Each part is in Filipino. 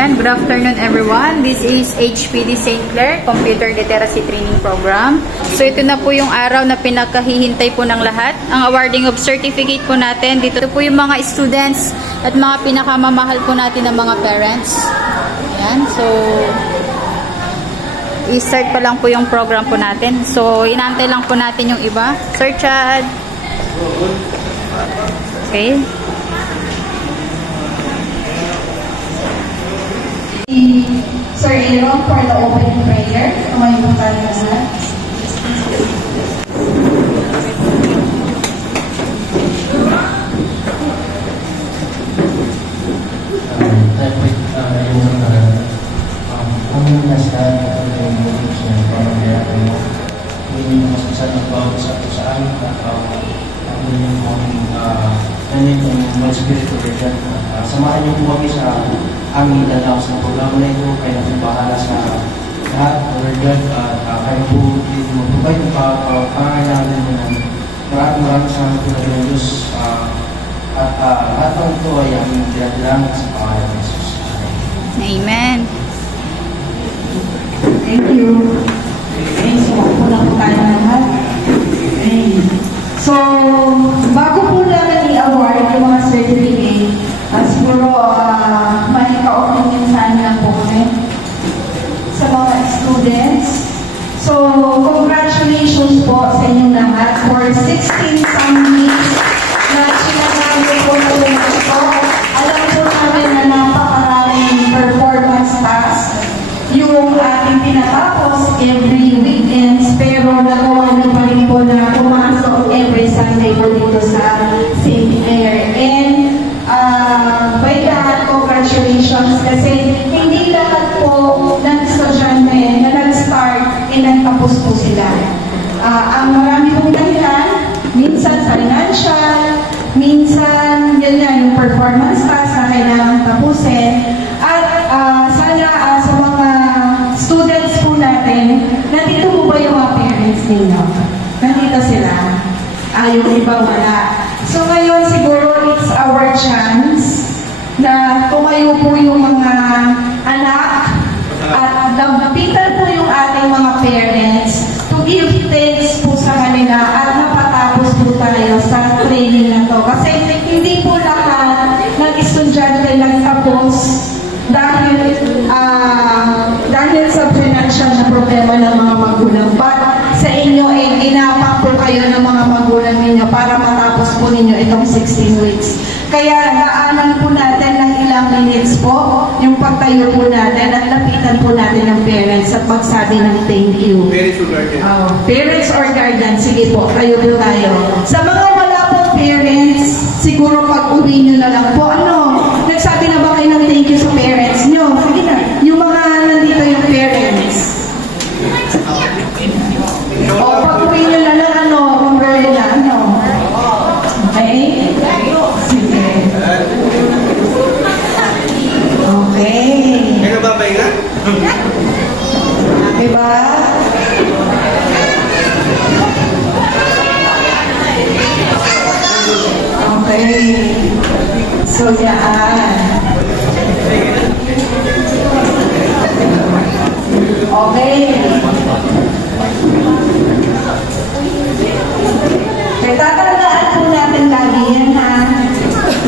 Yan, good afternoon everyone. This is HPD St. Clair Computer Literacy Training Program. So ito na po yung araw na pinakahihintay po ng lahat. Ang awarding of certificate po natin. Dito po yung mga students at mga pinakamamahal po natin ng mga parents. Yan, so i-start pa lang po yung program po natin. So inaantay lang po natin yung iba. Sir Chad. Okay. Sir Aaron for the opening prayer. Kamay po tayo na lahat. Kami nasilahan at yung bukas niya para kaya kayo hindi mo masasabi ang bawat sa saan at ang inyong mga spiritual religion. Samahan niyo po kami sa aming dalaw sa programa na ito. Kaya natin bahala sa lahat, Lord God, at kayo po mag-provide yung pangailangan ng maraming salamat po natin ng Diyos at lahat ng ito ay aming dinadalaman sa pangalan ng Jesus. Amen. Thank you. Okay, so ako na po tayo na lahat. Okay. So, bago po namin i-award yung mga certificate, siguro may ka-opinion lang po kami sa mga students. So, congratulations po sa inyong lahat for 16 Sundays na sinasabi po na ito. Alam po namin na napakaraming performance tasks yung ating pinatapos every weekends, pero nagawa niyo pa rin po na pumasok every Sunday po dito sa St. Clair. And by that, congratulations kasi hindi lahat po ng estudyante na nag-start and nagtapos po sila. Ang marami pong dahilan, minsan financial, minsan yun nga yung performance task na kailangan tapusin. At sana sa mga students po natin, nandito po ba yung mga parents ninyo? Nandito sila. Yung iba wala. So ngayon siguro it's our chance na tumayo po yung mga anak at lapitan po yung ating mga parents to give thanks po sa kanila at napatapos po tayo sa training na to. Kasi hindi po lahat ng estudyante nagtapos dahil sa financial na problema ng mga magulang. But sa inyo, ginapa po kayo ng mga magulang ninyo para matapos po ninyo itong 16 weeks. Kaya daanan po natin ng ilang minutes po yung pagtayo po natin at lapitan po natin ng parents at magsabi ng thank you. Parents or guardian? Parents or guardian, sige po, tayo po tayo. Sa mga wala pong parents, siguro pag-uwi nyo na lang po, nagsabi na ba kayo ng thank you sa parents nyo? Sige na, yung mga nandito yung parents. O, pag-uwi nyo na lang, umbrella, Okay? Sige. Okay. Kaya babay ka? Okay ba? Okay. So, yan. Okay. Kaya tatandaan po natin lagi yan, ha?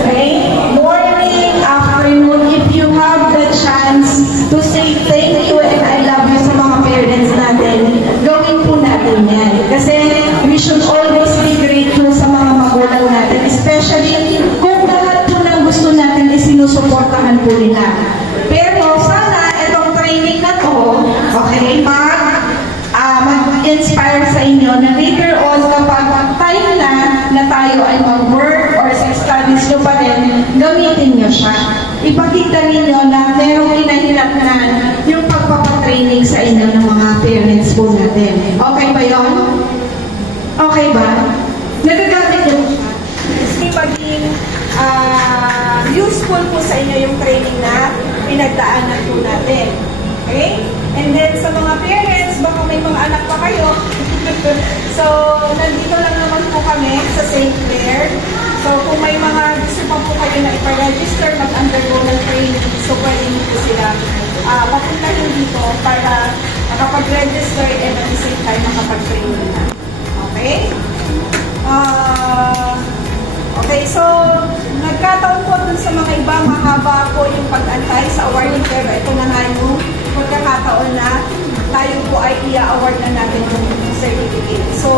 Okay? Morning, afternoon, if you have the chance to say thank you and I love you sa mga parents natin, gawin po natin yan. Kasi we should always be grateful sa mga magulang natin, especially kung lahat po ng gusto natin is sinusuportahan po nila. Pero sana itong training na to, okay, mag-inspire sa inyo na later on kapag time na tayo ay mag-work or sa studies nyo pa rin, gamitin nyo siya. Ipakita ninyo na merong hinahilapnan yung pagpapatraining sa inyo ng mga parents po natin. Okay ba yun? Okay ba? Nagagamit nyo siya. Maging useful po sa inyo yung training na pinagdaanan po natin. Okay? And then sa mga parents, baka may mga anak pa kayo. So, nandito lang naman lang po kami sa St. Clair. So kung may mga gusto pa po kayo na ipa-register, mag-undergo ng training, so pwede niyo po sila papuntahin dito para makapag-register and at the same time makapag-training na. Okay? Okay, so nagkataon po dun sa mga iba, mahaba po yung pag-antay sa awarding, pero ito na nga yung pagkakataon na tayo po ay i-award na natin yung certificate. So,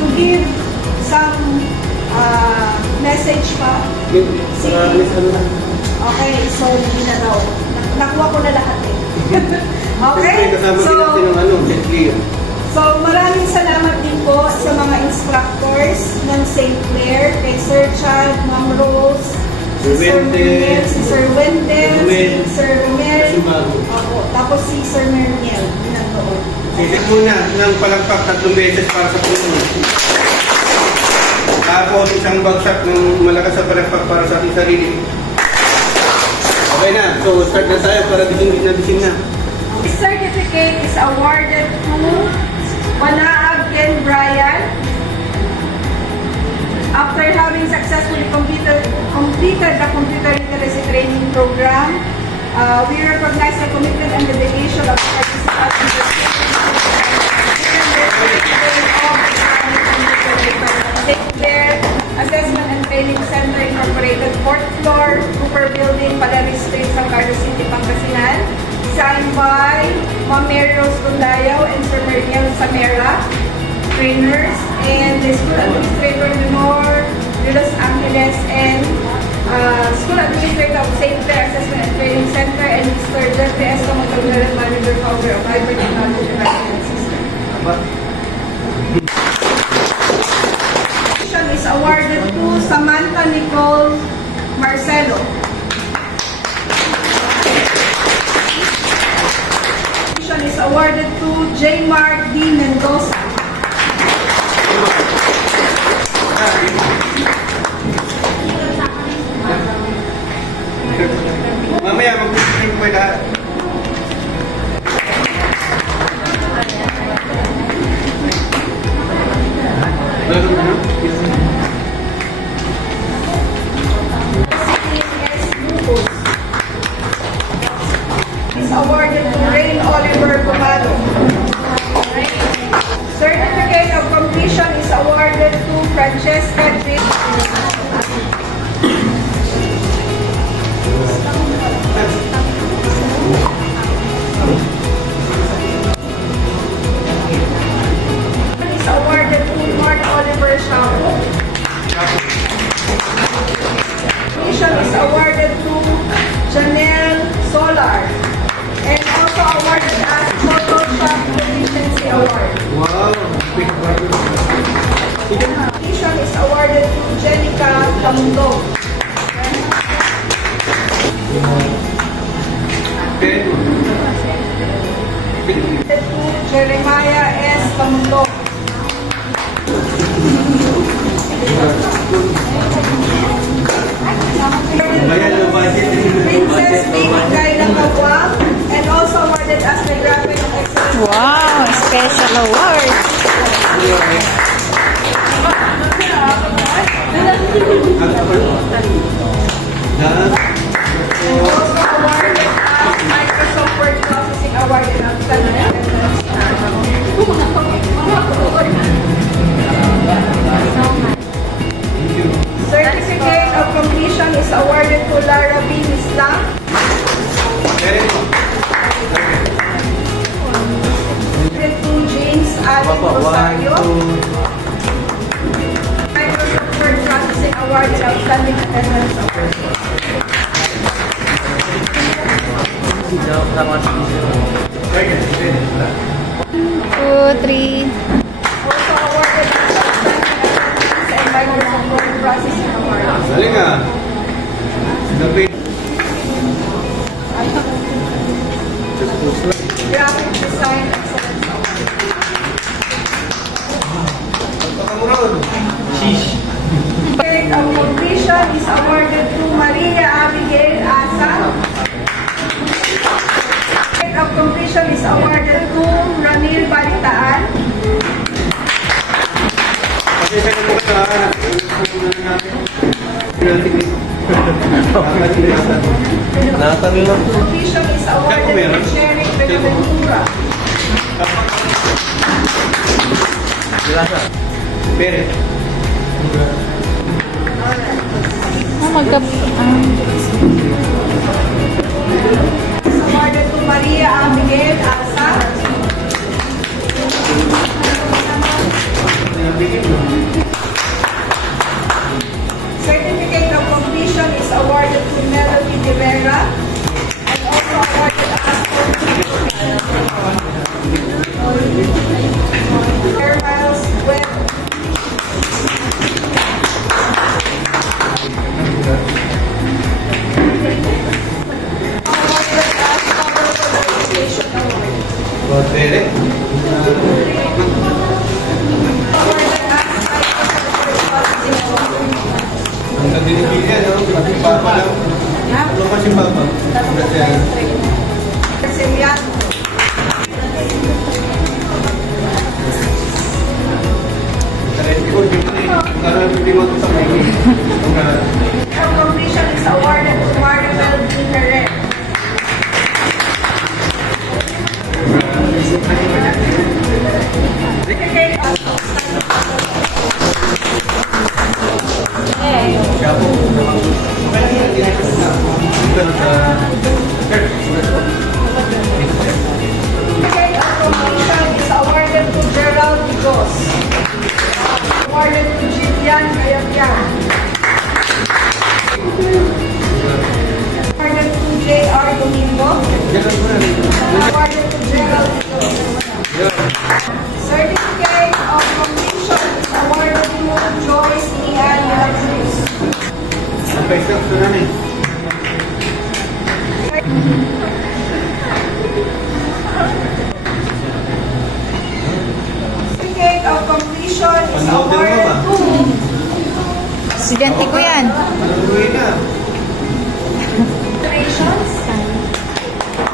to give some message pa. Okay, so hindi na daw. Nakuha ko na lahat eh. Okay, so maraming salamat din po sa mga instructors ng St. Clair, kay Sir Chad, Ma'am Rose, si Sir Miguel, si Sir Wendell, si Sir Romel, tapos si Sir Merniel, nandoon. Isip muna ng palagpak 3 beses para sa puno. Tapos isang bagsak ng malakas sa palagpak para sa ating sarili. Okay na, so start na tayo para bising na. This certificate is awarded to Manaag Ken Brian after having successfully completed the computer literacy training program. We recognize the commitment and dedication of the participants in the St. Clair Assessment and Training Center Incorporated, 4th floor, Cooper Building, Paleri Street, San Carlos City, Pangasinan. Signed by Ma'am Mary Rose Gundayao and Sir Merniel Samera, trainers, and the School Administrator Menor de Los Angeles, and School Administrator of St. Clair Assessment and Training Center, and Mr. Jeffrey S. Tomotogunaran, Manager, Founder of Hyper Technology Management System. Is awarded to Samantha Nicole Marcelo. Is awarded to J. Mark D. Mendoza. Mamaya mag-training po lahat. Is awarded to Rain Oliver Gumado. Certificate of completion is awarded to Francesca J. Is awarded to Mark Oliver Shaw. Completion is awarded to Janelle Solar. And also awarded as Total Shop Proficiency Award. Wow! Completion is awarded to Jenica Tamundo. Okay. To Jeremiah S. Tamundo. Princess Big Gaila Kawang, and also awarded as the Graduate of Excellence. Wow, special award. And also awarded as Microsoft Word Processing Award in Outstanding Certificate of completion is awarded to Lara B. Islam. To James Ali Rosario. Microsoft Word Processing Award in Outstanding Attendance Award. 2, 3. Also awarded as Outstanding Attendance and Microsoft Word Processing Award. Galing ah. David. Graphic Design Excellence Award. Pagkakamurod. Sheesh. Certificate of completion is awarded to Maria Abigail Asa. Certificate of completion is awarded to Ramil Balitaan. Nakatanong lang. Completion is awarded to Cherry Benaventura. Pere. Awarded to Maria Abigail Asa. Certificate of completion is awarded to Melody De Vera and also awarded as Air Miles Web. Pere. Ang nagdinibigyan, no? Kasi papa lang. Ano kasi papa? Brazilian. Completion is awarded to Maribel Dinere. Certificate of completion is awarded to Gerald Digos. Awarded to Jillian Kayapian. Awarded to J.R. Domingo. Awarded to Gerald Digos. Certificate of completion is awarded to Joyce Ian Cruz. Certificate of completion is awarded to Estudyante ko yan. Operations.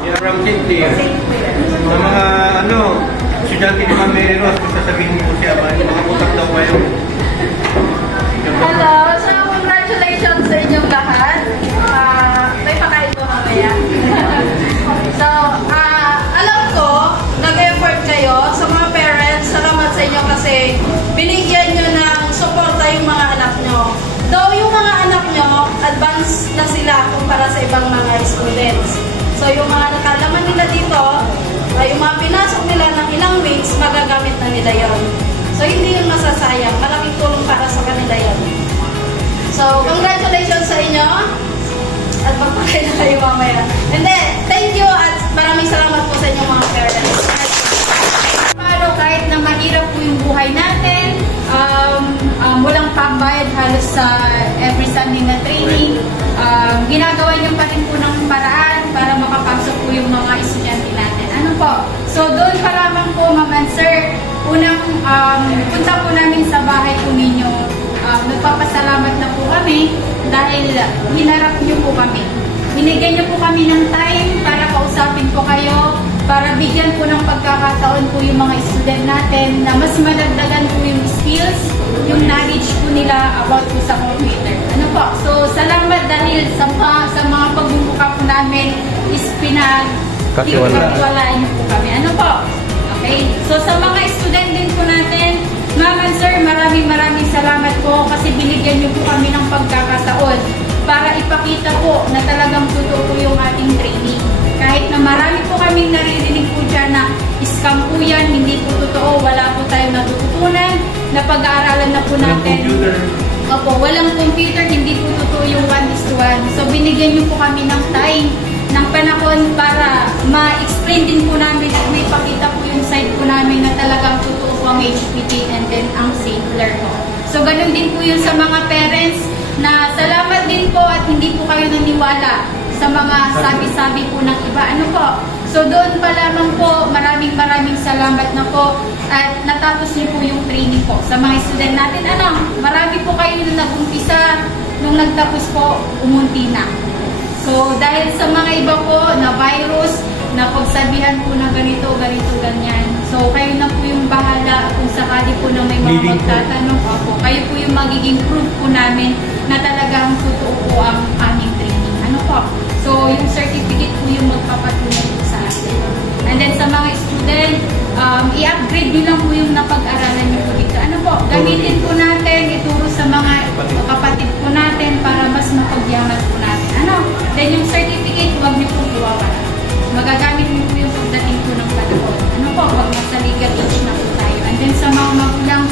Yan, from Cynthia. Sa mga, estudyante ni Ma'am Mary Rose, kung sasabihin mo siya, mga utak daw kayo. Hello! So, congratulations sa inyong lahat. May pakain ko mamaya. So, alam ko, nag-effort kayo. Sa mga parents, salamat sa inyo kasi binigyan nyo ng suporta yung mga anak nyo. Though yung mga anak nyo, advanced na sila kumpara sa ibang mga students. So, yung mga nakalaman nila dito, yung mga pinasok nila ng ilang weeks, magagamit na nila yon. So, hindi yung masasayang. Malaking tulong para sa kanila yun. So, congratulations sa inyo. At magpakain na kayo mamaya. And then, thank you at maraming salamat po sa inyong mga parents. Paano kahit na mahirap po yung buhay natin, walang pambayad halos sa every Sunday na training, ginagawa niyo pa rin po ng paraan para makapasok po yung mga estudyante natin. Ano po? So, doon pa lamang po, Ma'am and Sir, unang punta po namin sa bahay po ninyo. Nagpapasalamat na po kami dahil hinarap niyo po kami. Binigyan niyo po kami ng time para kausapin po kayo, para bigyan po ng pagkakataon po yung mga student natin na mas madagdagan po yung skills, yung knowledge po nila about po sa computer. Ano po? So, salamat dahil sa mga pagbubuka po namin is pinagkatiwalaan niyo po kami. Ano po? Okay? So, sa mga student din po natin, Ma'am and Sir, maraming salamat po kasi binigyan niyo po kami ng pagkakataon para ipakita po na talagang totoo po yung ating training. Kahit na marami po kaming naririnig po dyan na scam po yan, hindi po totoo, wala po tayong natututunan, na pag-aaralan na po natin. Opo, walang computer, hindi po totoo yung 1:1. So, binigyan niyo po kami ng time, ng panahon para ma-explain din po namin at may pakita po yung side po namin na talagang totoo po ang HPT and then ang Saintler po. So, ganun din po yun sa mga parents na salamat din po at hindi po kayo naniwala sa mga sabi-sabi po ng iba. Ano po? So, doon pa lamang po, maraming salamat na po at natapos niyo po yung training po. Sa mga student natin, marami po kayo na nag-umpisa, nung nagtapos po, umunti na. So, dahil sa mga iba po na virus, na pagsabihan po na ganito, ganyan. So, kayo na po yung bahala kung sakali po na may mga magtatanong, opo, kayo po yung magiging proof po namin na talagang totoo po ang aming training. Ano po? So, yung certificate po yung magpapatunay po sa atin. And then sa mga student, i-upgrade nyo lang po yung napag-aralan nyo po dito. Ano po? Gamitin po natin, ituro sa mga kapatid po natin para mas mapagyaman po natin. Ano? Then yung certificate, huwag nyo po iwawan. Magagamit mo po yung pagdating po ng panahon. Ano po? Pag nasa legal age na po tayo. And then sa mga magulang,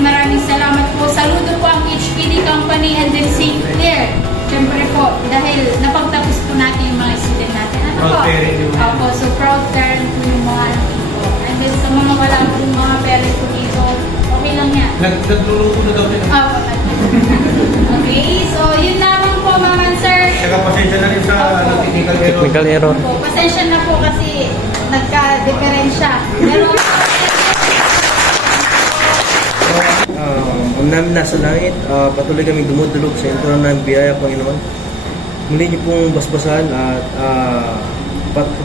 maraming salamat po. Saludo po ang HPD Company and then St. Clair. Siyempre po, dahil napagtapos po natin yung mga student natin. Ano po? Proud parent yung Opo, so proud parent po yung mga anak po. And then sa mga wala po yung mga parent po dito, okay lang yan. Nagluluto na daw din. Opo. Okay, so yun lamang po mga sir. Saka pasensya na rin sa technical error. Technical error. Po, pasensya na po kasi nagka-diferensya. Pero Ang namin nasa langit, patuloy kaming dumudulog sa introno ng biyaya, Panginoon. Muli niyo pong basbasan at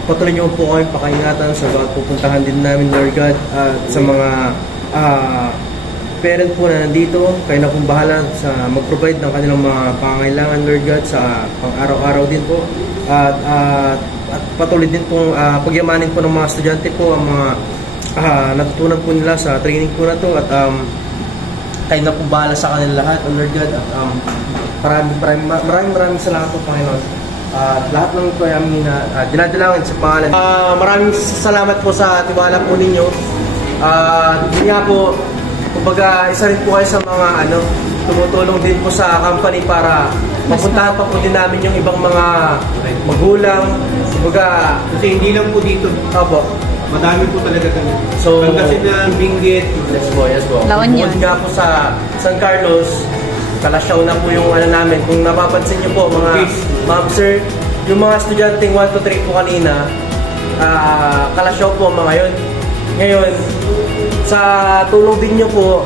patuloy niyo po kami pakaingatan sa bawat pupuntahan din namin, Lord God, at sa mga parent po na nandito. Kayo na pong bahala sa mag-provide ng kanilang mga pangangailangan, Lord God, sa pang-araw-araw din po. At patuloy din pong pagyamanin po ng mga estudyante po ang mga natutunan po nila sa training po na to. At kayo na pong bahala sa kanila lahat, Lord God. At maraming salamat po, Panginoon. Lahat ng ito ay aming dinadalangin sa pangalan. Maraming salamat po sa tiwala po ninyo. Hindi nga po, kumbaga, isa rin po kayo sa mga tumutulong din po sa company para mapuntahan pa po din namin yung ibang mga magulang. Kumbaga, Kasi hindi lang po dito. opo. Madami po talaga kami. So, Pangasinan, Benguet. yes po, yes po. La Union. Bukod nga po sa San Carlos, Kalasyaw na po yung namin. Kung napapansin niyo po, mga ma'am sir, yung mga estudyanteng 1 to 3 po kanina, Kalasyaw po ang mga yun. Ngayon, sa tulong din niyo po,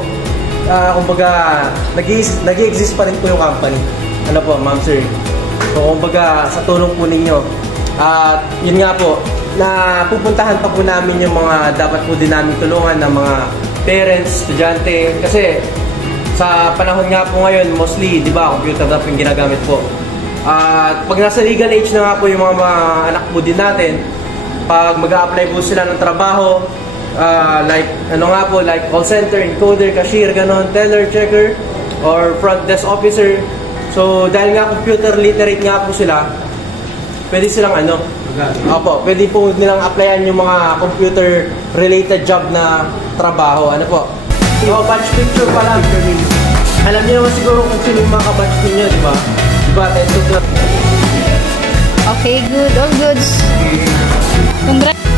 kumbaga, nag-i-exist pa rin po yung company. Ano po, ma'am sir? So, kumbaga, sa tulong po ninyo. At yun nga po, na pupuntahan pa po namin yung mga dapat po din namin tulungan ng mga parents, estudyante. Kasi sa panahon nga po ngayon, mostly, di ba, computer na po yung ginagamit po. At pag nasa legal age na nga po yung mga anak po din natin, pag mag-a-apply po sila ng trabaho, like call center, encoder, cashier, ganon, teller, checker, or front desk officer. So, dahil nga computer literate nga po sila, pwede silang pwede po nilang applyan yung mga computer-related job na trabaho. Ano po? So, batch picture pala. Alam niyo naman siguro kung sino yung mga kabatch ninyo, di ba? Di ba? okay, good. All goods. Congrats.